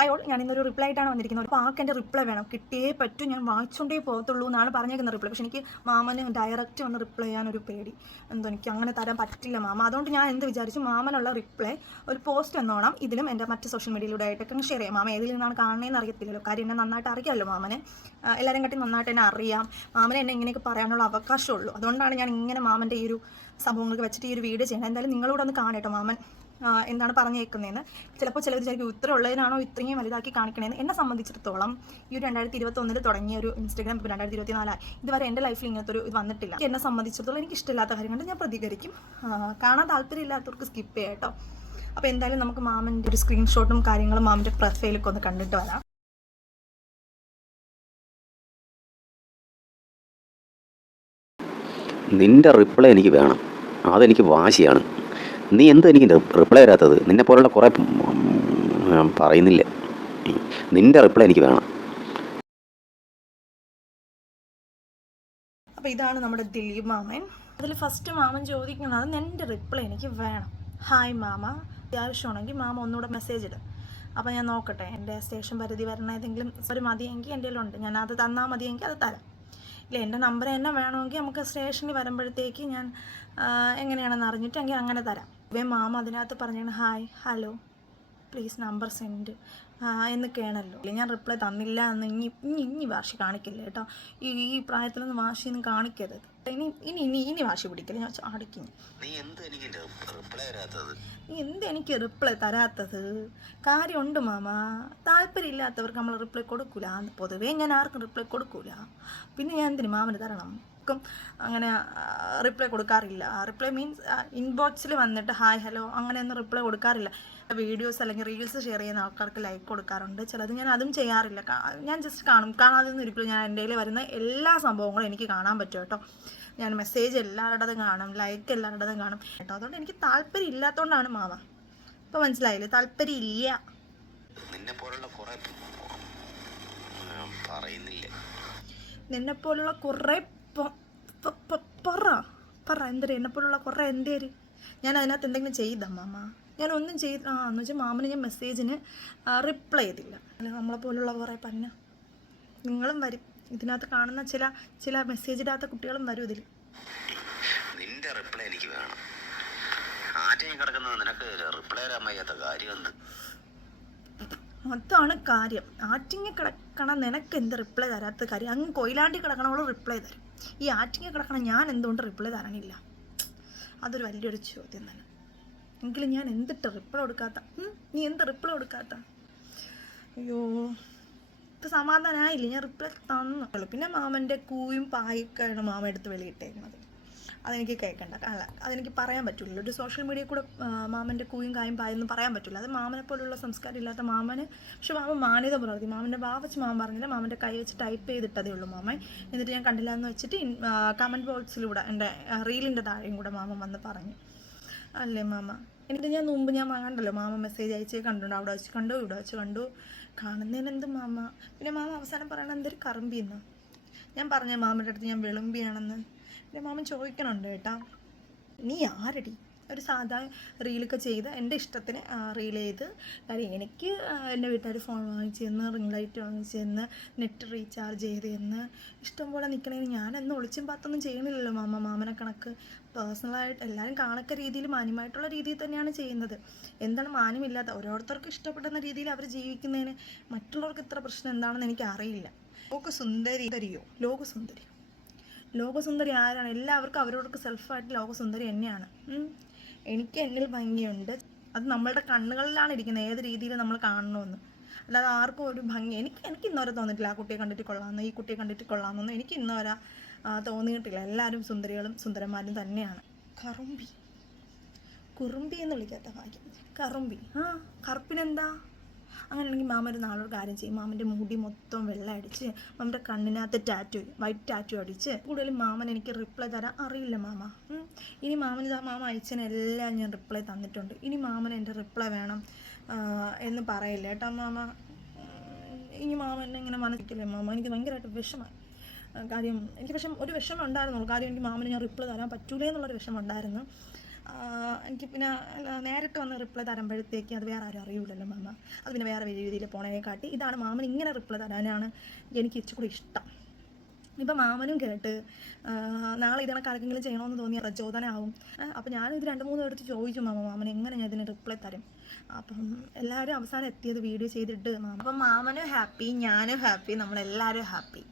Hi ഞാൻ ഇന്നൊരു reply ആയിട്ടാണ് വന്നിരിക്കുന്നത്. അപ്പോൾ ആൾക്ക് എന്റെ റിപ്ലൈ വേണം. കിട്ടിയേ പറ്റും. ഞാൻ വായിച്ചുകൊണ്ടേ പോകത്തുള്ളൂ എന്നാണ് പറഞ്ഞേക്കുന്ന റിപ്ലൈ പക്ഷേ എനിക്ക് മാമന് ഡയറക്റ്റ് വന്ന് റിപ്ലൈ ചെയ്യാനൊരു പേടി. എന്തോ എനിക്ക് അങ്ങനെ തരാൻ പറ്റില്ല മാമ. അതുകൊണ്ട് ഞാൻ എന്ത് വിചാരിച്ചു? മാമനുള്ള റിപ്ലൈ ഒരു പോസ്റ്റ് എന്നോണം ഇതിലും എന്റെ മറ്റ് സോഷ്യൽ മീഡിയയിലൂടെ ആയിട്ടൊക്കെ ഷെയർ ചെയ്യാം. മാമ ഏതിൽ നിന്നാണ് കാണുന്നതെന്ന് അറിയത്തില്ലല്ലോ. കാര്യം എന്നെ നന്നായിട്ട് അറിയാമല്ലോ മാമനെ. എല്ലാവരും കാട്ടി നന്നായിട്ട് എന്നെ അറിയാം. മാമനെ എന്നെ ഇങ്ങനെയൊക്കെ പറയാനുള്ള അവകാശമുള്ളൂ അതുകൊണ്ടാണ് ഞാൻ ഇങ്ങനെ മാമന്റെ ഈ ഒരു സംഭവങ്ങൾക്ക് വെച്ചിട്ട് ഈ ഒരു വീഡിയോ ചെയ്യണം എന്തായാലും നിങ്ങളോട് ഒന്ന് കാണട്ടോ മാമൻ. എന്താണ് പറഞ്ഞേക്കുന്നതെന്ന്. ചിലപ്പോൾ ചിലർ വിചാരിക്കും ഇത്ര ഉള്ളതിനാണോ ഇത്രയും വലുതാക്കി കാണിക്കണേന്ന്. എന്നെ സംബന്ധിച്ചിടത്തോളം ഈ ഒരു രണ്ടായിരത്തി ഇരുപത്തൊന്നിൽ തുടങ്ങിയ ഒരു ഇൻസ്റ്റാഗ്രാം ഇപ്പോൾ രണ്ടായിരത്തി ഇരുപത്തി നാലായി ഇതുവരെ എന്റെ ലൈഫിൽ ഇങ്ങനത്തെ ഒരു ഇത് വന്നിട്ടില്ല. എന്നെ സംബന്ധിച്ചിടത്തോളം എനിക്ക് ഇഷ്ടമില്ലാത്ത കാര്യം കൊണ്ട് ഞാൻ പ്രതികരിക്കും. കാണാൻ താല്പര്യമില്ലാത്തവർക്ക് സ്കിപ്പ് ചെയ്യാം കേട്ടോ. അപ്പോൾ എന്തായാലും നമുക്ക് മാമന്റെ ഒരു സ്ക്രീൻഷോട്ടും കാര്യങ്ങളും മാമന്റെ പ്രൊഫൈലൊക്കെ ഒന്ന് കണ്ടിട്ട് വരാം. നിന്റെ റിപ്ലൈ എനിക്ക് വേണം. അതെനിക്ക് വാശിയാണ്. നീ എന്ത് എനിക്ക് റിപ്ലൈ തരാത്തത് നിന്നെ പോലുള്ള കുറേ പറയുന്നില്ല. നിന്റെ റിപ്ലൈ എനിക്ക് വേണം. അപ്പോൾ ഇതാണ് നമ്മുടെ ദിലീപ് മാമൻ. അതിൽ ഫസ്റ്റ് മാമൻ ചോദിക്കുന്നത് എന്റെ റിപ്ലൈ എനിക്ക് വേണം. ഹായ് മാമ. അത്യാവശ്യമാണെങ്കിൽ മാമ ഒന്നുകൂടെ മെസ്സേജ് ഇടും. അപ്പോൾ ഞാൻ നോക്കട്ടെ എന്റെ സ്റ്റേഷൻ പരിധി വരണ ഏതെങ്കിലും ഒരു മതിയെങ്കിൽ എന്റെ കയ്യിലുണ്ട്. ഞാൻ അത് തന്നാൽ മതിയെങ്കിൽ അത് തരാം. ഇല്ല എന്റെ നമ്പർ തന്നെ വേണമെങ്കിൽ നമുക്ക് സ്റ്റേഷനിൽ വരുമ്പോഴത്തേക്ക് ഞാൻ എങ്ങനെയാണെന്ന് അറിഞ്ഞിട്ടെങ്കിൽ അങ്ങനെ തരാം. ഇവേ മാമ അതിനകത്ത് പറഞ്ഞാണ് hi hello please number send എന്നൊക്കെയാണല്ലോ. ഞാൻ റിപ്ലൈ തന്നില്ല എന്ന് ഇനി ഇനി ഇനി വാശി കാണിക്കില്ല കേട്ടോ. ഈ ഈ പ്രായത്തിലൊന്നും വാശിയൊന്നും കാണിക്കരുത്. ഇനി ഇനി ഇനി ഇനി വാശി പിടിക്കില്ല. ഞാൻ ചാടിക്കും നീ എന്ത് എനിക്ക് റിപ്ലൈ തരാത്തത്? നീ എന്ത് എനിക്ക് റിപ്ലൈ തരാത്തത്? കാര്യമുണ്ട് മാമ. താല്പര്യമില്ലാത്തവർക്ക് നമ്മൾ റിപ്ലൈ കൊടുക്കൂല. പൊതുവേ ഞാൻ ആർക്കും റിപ്ലൈ കൊടുക്കൂല. പിന്നെ ഞാൻ എന്തിനു മാമന് തരണം? ക്കും അങ്ങനെ റിപ്ലൈ കൊടുക്കാറില്ല. റിപ്ലൈ മീൻസ് ഇൻബോക്സിൽ വന്നിട്ട് ഹായ് ഹലോ അങ്ങനെയൊന്നും റിപ്ലൈ കൊടുക്കാറില്ല. വീഡിയോസ് അല്ലെങ്കിൽ റീൽസ് ഷെയർ ചെയ്യുന്ന ആൾക്കാർക്ക് ലൈക്ക് കൊടുക്കാറുണ്ട്. ചിലത് ഞാൻ അതും ചെയ്യാറില്ല. ഞാൻ ജസ്റ്റ് കാണും. കാണാതെ ഒന്നും ഇരിക്കില്ല ഞാൻ എന്റെ കയ്യിൽ വരുന്ന എല്ലാ സംഭവങ്ങളും എനിക്ക് കാണാൻ പറ്റും കേട്ടോ. ഞാൻ മെസ്സേജ് എല്ലാവരുടേതും കാണും. ലൈക്ക് എല്ലാവരുടേതും കാണും. കേട്ടോ അതുകൊണ്ട് എനിക്ക് താല്പര്യം ഇല്ലാത്തതുകൊണ്ടാണ് മാമ ഇപ്പം മനസ്സിലായില്ലേ? താല്പര്യം ഇല്ല. നിന്നെ പോലുള്ള കുറേ പറയുന്നില്ല. നിന്നെ നിന്നെപ്പോലുള്ള കുറേ പറ. പറ എന്തര്? എന്നെപ്പോലുള്ള കുറേ എന്തേര്? ഞാൻ അതിനകത്ത് എന്തെങ്കിലും ചെയ്താ മാമ? ഞാൻ ഒന്നും ചെയ്ത് ആ എന്ന് വെച്ചാൽ മാമന് ഞാൻ മെസ്സേജിന് റിപ്ലൈ ചെയ്തില്ല. അല്ലെങ്കിൽ നമ്മളെ പോലുള്ള കുറേ പന്ന. നിങ്ങളും വരും. ഇതിനകത്ത് കാണുന്ന ചില ചില മെസ്സേജ് ഇടാത്ത കുട്ടികളും വരും ഇതിൽ നിന്റെ റിപ്ലൈ എനിക്ക് വേണം. ആറ്റയും കിടക്കുന്നത് നിനക്ക് റിപ്ലൈ തരാൻ വയ്യാത്ത കാര്യം എന്ത് അതാണ് കാര്യം. ആറ്റിങ്ങ കിടക്കണ നിനക്ക് എന്ത് റിപ്ലൈ തരാത്ത കാര്യം? അങ്ങ് കൊയിലാണ്ടി കിടക്കണവൾ റിപ്ലൈ തരും. ഈ ആറ്റിങ്ങ കിടക്കണ ഞാൻ എന്തുകൊണ്ട് റിപ്ലൈ തരണില്ല? അതൊരു വലിയൊരു ചോദ്യം തന്നെ. എങ്കിലും ഞാൻ എന്തിട്ട് റിപ്ലൈ കൊടുക്കാത്ത? നീ എന്ത് റിപ്ലൈ കൊടുക്കാത്ത? അയ്യോ ഇപ്പം സമാധാനമായില്ല ഞാൻ റിപ്ലൈ തന്നു. പിന്നെ മാമന്റെ കൂയും പായൊക്കെയാണ് മാമ എടുത്ത് വെളിയിട്ടേക്കുന്നത് അതെനിക്ക് കേൾക്കണ്ട അല്ല അതെനിക്ക് പറയാൻ പറ്റില്ല ഒരു സോഷ്യൽ മീഡിയയിൽ കൂടെ മാമന്റെ കൂയും കായും പായെന്ന് പറയാൻ പറ്റില്ല അത് മാമനെ പോലുള്ള സംസ്കാരം ഇല്ലാത്ത മാമന് പക്ഷെ മാമൻ മാന്യത പുലർത്തി. മാമന്റെ വാ വെച്ച് മാമൻ പറഞ്ഞില്ല. മാമന്റെ കൈ വെച്ച് ടൈപ്പ് ചെയ്തിട്ടതേ ഉള്ളൂ മാമൻ. എന്നിട്ട് ഞാൻ കണ്ടില്ല എന്ന് വെച്ചിട്ട് കമന്റ് ബോക്സിലൂടെ എന്റെ റീലിന്റെ താഴെയും കൂടെ മാമൻ വന്ന് പറഞ്ഞു. അല്ലേ മാമ? എന്നിട്ട് ഞാൻ മുമ്പ് ഞാൻ കണ്ടല്ലോ മാമ മെസ്സേജ് അയച്ച് കണ്ടുണ്ട്. അവിടെ വെച്ച് കണ്ടു ഇവിടെ വെച്ച് കണ്ടു. കാണുന്നതിന് എന്ത് മാമ? പിന്നെ മാമ അവസാനം പറയണത് എന്തൊരു കറമ്പിന്ന്? ഞാൻ പറഞ്ഞ മാമന്റെ അടുത്ത് ഞാൻ വിളമ്പിയാണെന്ന്. പിന്നെ മാമൻ ചോദിക്കണുണ്ട് കേട്ടാ. നീ ആരടി? ഒരു സാധാ റീലൊക്കെ ചെയ്ത് എന്റെ ഇഷ്ടത്തിന് റീൽ ചെയ്ത്. കാര്യം എനിക്ക് എന്റെ വീട്ടുകാർ ഫോൺ വാങ്ങിച്ചു തന്ന് റിംഗ് ലൈറ്റ് വാങ്ങിച്ചു തന്ന് നെറ്റ് റീചാർജ് ചെയ്ത് തന്ന്. ഇഷ്ടംപോലെ നിൽക്കണമെങ്കിൽ ഞാനെന്നും ഒളിച്ചും പാത്തൊന്നും ചെയ്യണില്ലല്ലോ മാമ മാമനെ കണക്ക്. പേഴ്സണലായിട്ട് എല്ലാവരും കാണക്ക രീതിയിൽ മാന്യമായിട്ടുള്ള രീതിയിൽ തന്നെയാണ് ചെയ്യുന്നത്. എന്താണ് മാന്യമില്ലാത്ത? ഓരോരുത്തർക്ക് ഇഷ്ടപ്പെടുന്ന രീതിയിൽ അവർ ജീവിക്കുന്നതിന് മറ്റുള്ളവർക്ക് ഇത്ര പ്രശ്നം എന്താണെന്ന് എനിക്ക് അറിയില്ല ലോകസുന്ദരിയോ? ലോകസുന്ദരി ലോകസുന്ദരി ആരാണ്? എല്ലാവർക്കും അവരവർക്ക് സെൽഫായിട്ട് ലോകസുന്ദരി തന്നെയാണ്. എനിക്ക് എന്നിൽ ഭംഗിയുണ്ട്. അത് നമ്മളുടെ കണ്ണുകളിലാണ് ഇരിക്കുന്നത്. ഏത് രീതിയിൽ നമ്മൾ കാണണമെന്ന്. അല്ലാതെ ആർക്കും ഒരു ഭംഗി എനിക്ക് എനിക്ക് ഇന്നവരെ തോന്നിയിട്ടില്ല. ആ കുട്ടിയെ കണ്ടിട്ട് കൊള്ളാമെന്ന് ഈ കുട്ടിയെ കണ്ടിട്ട് കൊള്ളാമെന്നൊന്നും എനിക്ക് ഇന്നവരെ തോന്നിയിട്ടില്ല. എല്ലാവരും സുന്ദരികളും സുന്ദരന്മാരും തന്നെയാണ്. കറുമ്പി. കുറുമ്പി എന്ന് വിളിക്കാത്ത ഭാഗ്യം. കറുമ്പി. ആ കറുപ്പിനെന്താ? അങ്ങനെയാണെങ്കിൽ മാമ ഒരു നാളൊരു കാര്യം ചെയ്യും. മാമന്റെ മുടി മൊത്തം വെള്ളം അടിച്ച് മാമന്റെ കണ്ണിനകത്ത് ടാറ്റു വൈറ്റ് ടാറ്റു അടിച്ച്. കൂടുതലും മാമൻ എനിക്ക് റിപ്ലൈ തരാൻ അറിയില്ല മാമ. ഇനി മാമന് ഇതാ മാമ അയച്ചതിനെല്ലാം ഞാൻ റിപ്ലൈ തന്നിട്ടുണ്ട്. ഇനി മാമൻ എന്റെ റിപ്ലൈ വേണം എന്ന് പറയില്ല കേട്ടോ മാമ. ഇനി മാമ എന്നെ ഇങ്ങനെ മനസ്സിക്കില്ലേ മാമ? എനിക്ക് ഭയങ്കരമായിട്ട് വിഷമമായി കാര്യം എനിക്ക് പക്ഷേ ഒരു വിഷമം ഉണ്ടായിരുന്നുള്ളൂ. കാര്യം എനിക്ക് മാമന് ഞാൻ റിപ്ലൈ തരാൻ പറ്റൂലേ എന്നുള്ളൊരു വിഷമം ഉണ്ടായിരുന്നു. എനിക്ക് പിന്നെ നേരിട്ട് വന്ന് റിപ്ലൈ തരുമ്പോഴത്തേക്ക് അത് വേറെ ആരും അറിയില്ലല്ലോ മാമ. അത് പിന്നെ വേറെ രീതിയിൽ പോണതിനെ കാട്ടി ഇതാണ് മാമൻ ഇങ്ങനെ റിപ്ലൈ തരാനാണ് എനിക്ക് ഇച്ചിരി ഇഷ്ടം. ഇപ്പം മാമനും കേട്ട് നാളെ ഇതിനൊക്കെ ആർക്കെങ്കിലും ചെയ്യണമെന്ന് തോന്നിയ പ്രചോദനമാവും അപ്പം ഇത് രണ്ട് മൂന്ന് എടുത്ത് ചോദിച്ചു മാമ മാമൻ എങ്ങനെ ഞാൻ ഇതിന് റിപ്ലൈ തരും? അപ്പം എല്ലാവരും അവസാനം എത്തിയത് വീഡിയോ ചെയ്തിട്ട് മാമ. അപ്പം മാമനും ഹാപ്പി ഞാനും ഹാപ്പി നമ്മളെല്ലാവരും ഹാപ്പി